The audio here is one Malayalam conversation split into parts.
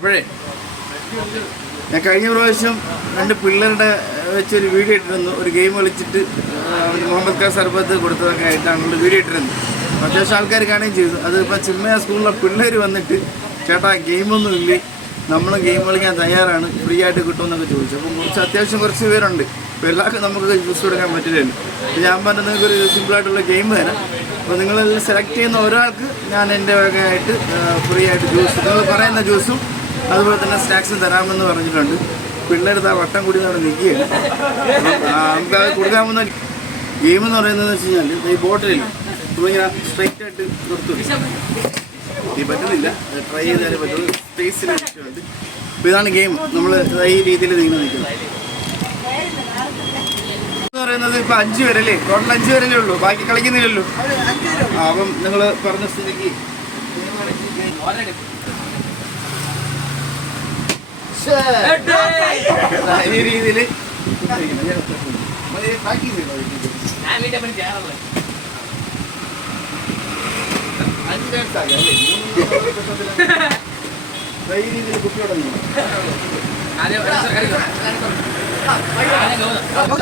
അപ്പോഴേ ഞാൻ കഴിഞ്ഞ പ്രാവശ്യം 2 പിള്ളേരുടെ വെച്ചൊരു വീഡിയോ ഇട്ടിരുന്നു. ഒരു ഗെയിം കളിച്ചിട്ട് മുഹമ്മദ് ഖാൻ സർബത്ത് കൊടുത്തതൊക്കെ ആയിട്ടാണ് വീഡിയോ ഇട്ടിരുന്നത്. അത്യാവശ്യം ആൾക്കാർ കാണുകയും ചെയ്തു. അത് ഇപ്പോൾ ചിന്മയ സ്കൂളിലെ പിള്ളേർ വന്നിട്ട് ചേട്ടാ ഗെയിമൊന്നും ഇല്ലേ, നമ്മൾ ഗെയിം കളിക്കാൻ തയ്യാറാണ്, ഫ്രീ ആയിട്ട് കിട്ടുമെന്നൊക്കെ ചോദിച്ചു. അപ്പം അത്യാവശ്യം പേരുണ്ട്. അപ്പോൾ എല്ലാവർക്കും നമുക്ക് ജ്യൂസ് കൊടുക്കാൻ പറ്റില്ലല്ലോ. അപ്പോൾ ഞാൻ പറഞ്ഞ നിങ്ങൾക്കൊരു സിമ്പിളായിട്ടുള്ള ഗെയിം തരാം. അപ്പോൾ നിങ്ങളെല്ലാം സെലക്ട് ചെയ്യുന്ന ഒരാൾക്ക് ഞാൻ എൻ്റെ വകയായിട്ട് ഫ്രീ ആയിട്ട് ജ്യൂസ്, നിങ്ങൾ പറയുന്ന ജ്യൂസും അതുപോലെ തന്നെ സ്നാക്സും തരാമെന്ന് പറഞ്ഞിട്ടുണ്ട്. പിള്ളേർ വട്ടം കൂടി അവിടെ നിൽക്കുകയാണ്. നമുക്ക് അത് കൊടുക്കാൻ പോകുന്ന ഗെയിം എന്ന് പറയുന്നതെന്ന് വെച്ച് കഴിഞ്ഞാൽ ഈ ബോട്ടിലില്ല, ഇങ്ങനെ സ്ട്രൈറ്റ് ആയിട്ട് നിർത്തും. ഈ പറ്റുന്നില്ല, ട്രൈ ചെയ്താലേ പറ്റുള്ളൂ. സ്പേസിന് ആവശ്യമുണ്ട്. അപ്പോൾ ഇതാണ് ഗെയിം. നമ്മൾ ഈ രീതിയിൽ നീങ്ങി നിൽക്കുന്നത് എന്ന് പറയുന്നത്. ഇപ്പോൾ 5 പേരല്ലേ, ടോട്ടൽ 5 പേരല്ലേ ഉള്ളൂ, ബാക്കി കളിക്കുന്നില്ലല്ലോ. അപ്പം നിങ്ങൾ പറഞ്ഞ സ്ഥിതിക്ക് ഈ രീതിയിൽ കുട്ടിയോടെ ഒരു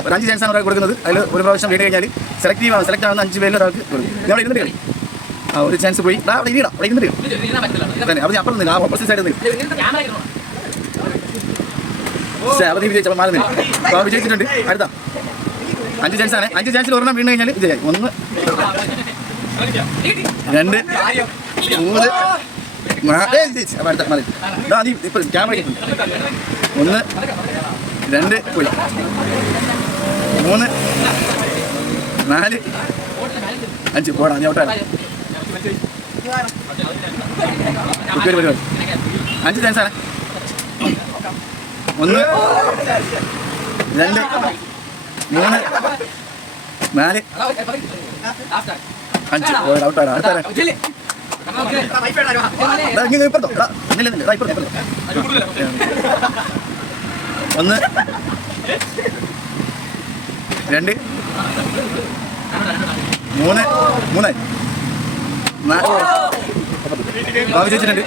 5 ചാൻസാണ് ഒരാൾക്ക് കൊടുക്കുന്നത്. അതിൽ ഒരു പ്രാവശ്യം വീട് കഴിഞ്ഞാൽ സെലക്ട് ആവുന്ന 5 പേരിൽ ഒരാൾക്ക് കൊടുക്കും. ഞാൻ ഇരുന്നിട്ട് കളി ഒരു ചാൻസ് പോയി അവിടെ ഇരുന്നിട്ട് തന്നെ. അത് അപ്പുറം നിന്നില്ല, ഓപ്പോസിറ്റ് സൈഡിൽ നിന്ന് അവധി വിജയിച്ചപ്പോൾ മാറുന്നില്ല. അപ്പോൾ വിജയിച്ചിട്ടുണ്ട്. അടുത്ത 5 ചാൻസാണ്. 5 ചാൻസിൽ ഒരെണ്ണം വീണ് കഴിഞ്ഞാൽ വിജയായി. 1 2 3 അടുത്ത മതി. നീ ഇപ്പോൾ ക്യാമറ 1 2 പോയി 3 4 5 പോടാ. നീ ഔട്ടാണ്. പരിപാടി 5 ചാൻസാണ്. 1 2 3 4 5 പോയി ഔട്ടാണ്. അടുത്ത 1 2 3 4 വിജയിച്ചിട്ടുണ്ട്.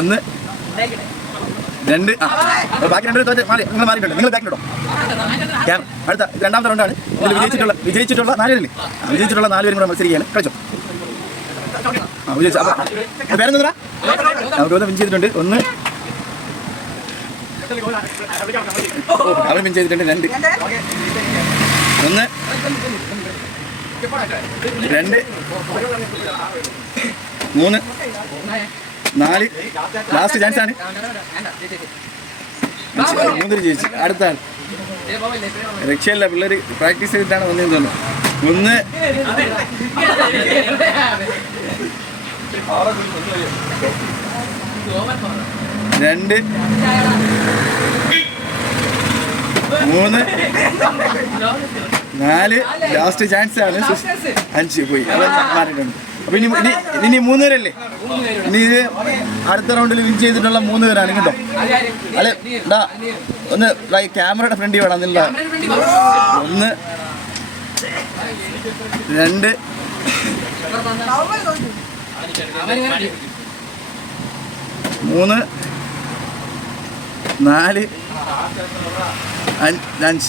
1 2 ബാക്കി 2 തോറ്റ് മാറി. നിങ്ങൾ മാറിയിട്ടുണ്ട്. നിങ്ങൾ ബാക്കിലിട്ടോ. അടുത്ത രണ്ടാമത്തെ റൗണ്ടാണ്. ഇതിൽ വിജയിച്ചിട്ടുള്ള 4 പേരില്ലേ, വിജയിച്ചിട്ടുള്ള 4 പേരും കൂടെ മത്സരിക്കുകയാണ്. കളിച്ചോ. വിജയിച്ചു. അപ്പോൾ പേരെന്താ? നമുക്ക് വിൻ ചെയ്തിട്ടുണ്ട്. 1 അവൻ വിൻ ചെയ്തിട്ടുണ്ട്. 2 1 2 3 4 ലാസ്റ്റ് ചാൻസ് ആണ്. 3 ജയിച്ചു. അടുത്താണ് രക്ഷയല്ല. പിള്ളേർ പ്രാക്ടീസ് ചെയ്തിട്ടാണ് വന്നതെന്ന് തോന്നുന്നു. 1 2 3 4 ലാസ്റ്റ് ചാൻസ് ആണ്. 5 പോയി. അവൻ മാറിയിട്ടുണ്ട്. അപ്പോൾ ഇനി 3 പേരല്ലേ. ഇനി ഇത് അടുത്ത റൗണ്ടിൽ വിൻ ചെയ്തിട്ടുള്ള 3 പേരാണ് കേട്ടോ. അല്ലെ ഒന്ന് ക്യാമറയുടെ ഫ്രണ്ടിൽ വേണം എന്നില്ല. 1 2 3 4 5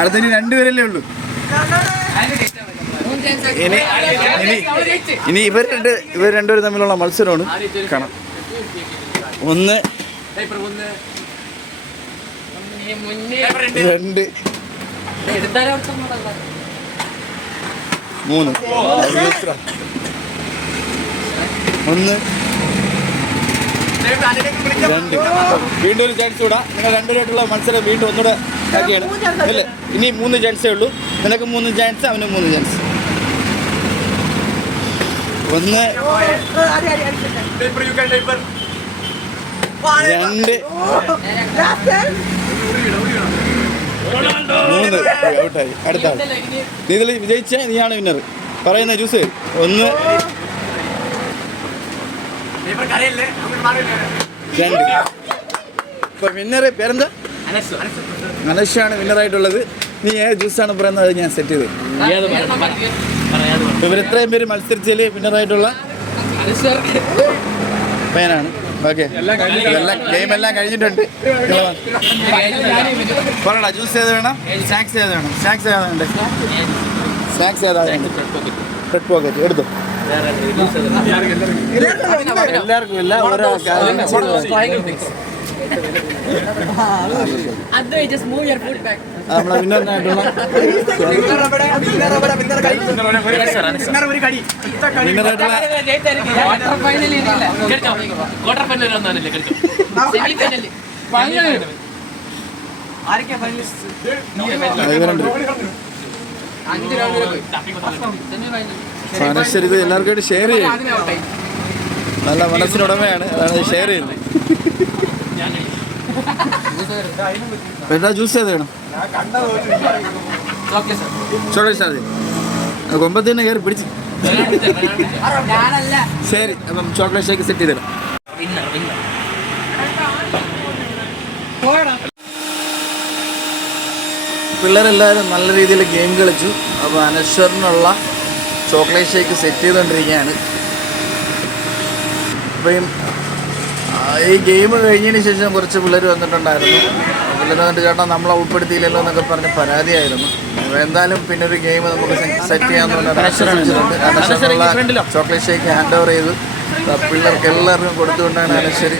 അടുത്തതിന് 2 പേരല്ലേ ഉള്ളൂ. ഇനി ഇവർ രണ്ടുപേരും തമ്മിലുള്ള മത്സരമാണ് കാണാം. 1 2 3 1 2 വീണ്ടും ഒരു ചാൻസ് കൂടാ. നിങ്ങൾ 2 പേരായിട്ടുള്ള മത്സരം വീണ്ടും ഒന്നുകൂടെ ആക്കിയാണ് അല്ലേ. ഇനി 3 ചാൻസേ ഉള്ളൂ. നിനക്ക് 3 ചാൻസ്, അവന് 3 ചാൻസ്. 1 2 3 ഔട്ടായി. അടുത്ത ആൾ. ഇതിൽ വിജയിച്ച നീയാണ് വിന്നർ. പറയുന്ന ജ്യൂസ് 1 2. ഇപ്പൊ വിന്നർ പേരെന്താ? അനശാണ് വിന്നറായിട്ടുള്ളത്. നീ ഏത് ജ്യൂസാണ് പറയുന്നത്? അത് ഞാൻ സെറ്റ് ചെയ്ത്. ഇവർ ഇത്രയും പേര് മത്സരിച്ചതിൽ വിന്നറായിട്ടുള്ള പയ്യനാണ്. ഓക്കെ, ഗെയിം എല്ലാം കഴിഞ്ഞിട്ടുണ്ട്. പറയടാ, ജ്യൂസ് ഏത് വേണം, സ്നാക്സ് ഏത് വേണം? സ്നാക്സ് ഏതാണ്ട്? സ്നാക്സ് ഏതാണ്ട്? റെഡ് പോക്കറ്റ് എടുത്തു. എല്ലാവർക്കും ഇല്ല, ഓരോ നമ്മളെ വിന്നറിനായിട്ടുള്ള ഇത് എല്ലാവർക്കും ഷെയർ ചെയ്യും. നല്ല മനസ്സിനുടമയാണ്, അതാണ് ഷെയർ ചെയ്യുന്നത്. എന്താ ജ്യൂസ് ഏത് വേണം? ചോക്ലേറ്റ് മതി. കൊമ്പത്ത് തന്നെ കയറി പിടിച്ച്. ശരി, അപ്പം ചോക്ലേറ്റ് ഷേക്ക് സെറ്റ് ചെയ്തിടാം. പിള്ളേരെല്ലാവരും നല്ല രീതിയിൽ ഗെയിം കളിച്ചു. അപ്പോൾ അനശ്വറിനുള്ള ചോക്ലേറ്റ് ഷേക്ക് സെറ്റ് ചെയ്തുകൊണ്ടിരിക്കുകയാണ്. അപ്പം ഈ ഗെയിം കഴിഞ്ഞതിന് ശേഷം കുറച്ച് പിള്ളേർ വന്നിട്ടുണ്ടായിരുന്നു. പിള്ളേർ വന്നിട്ട് ചേട്ടാ നമ്മളെ ഉൾപ്പെടുത്തിയില്ലല്ലോ എന്നൊക്കെ പറഞ്ഞ് പരാതിയായിരുന്നു. എന്തായാലും പിന്നെ ഒരു ഗെയിം നമുക്ക് സെറ്റ് ചെയ്യാമെന്ന് പറഞ്ഞാൽ അനശ്വറുള്ള ചോക്ലേറ്റ് ഷേക്ക് ഹാൻഡ് ഓവർ ചെയ്ത് പിള്ളേർക്ക് എല്ലാവർക്കും കൊടുത്തുകൊണ്ടാണ് അനശ്വരി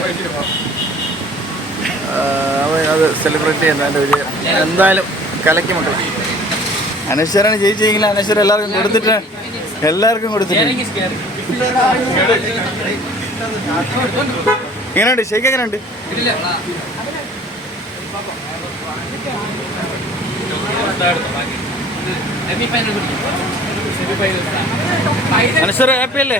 അത് സെലിബ്രേറ്റ് ചെയ്യുന്നത്. അതിൻ്റെ ഒരു എന്തായാലും കലക്കി മക്കൾ. അനശ്വരാണ് ജയിച്ചെങ്കിൽ അനശ്വര എല്ലാവർക്കും കൊടുത്തിട്ട് എങ്ങനെയുണ്ട് ഷേക്ക്? എങ്ങനെയുണ്ട്? അനശ്വര ഹാപ്പി അല്ലേ?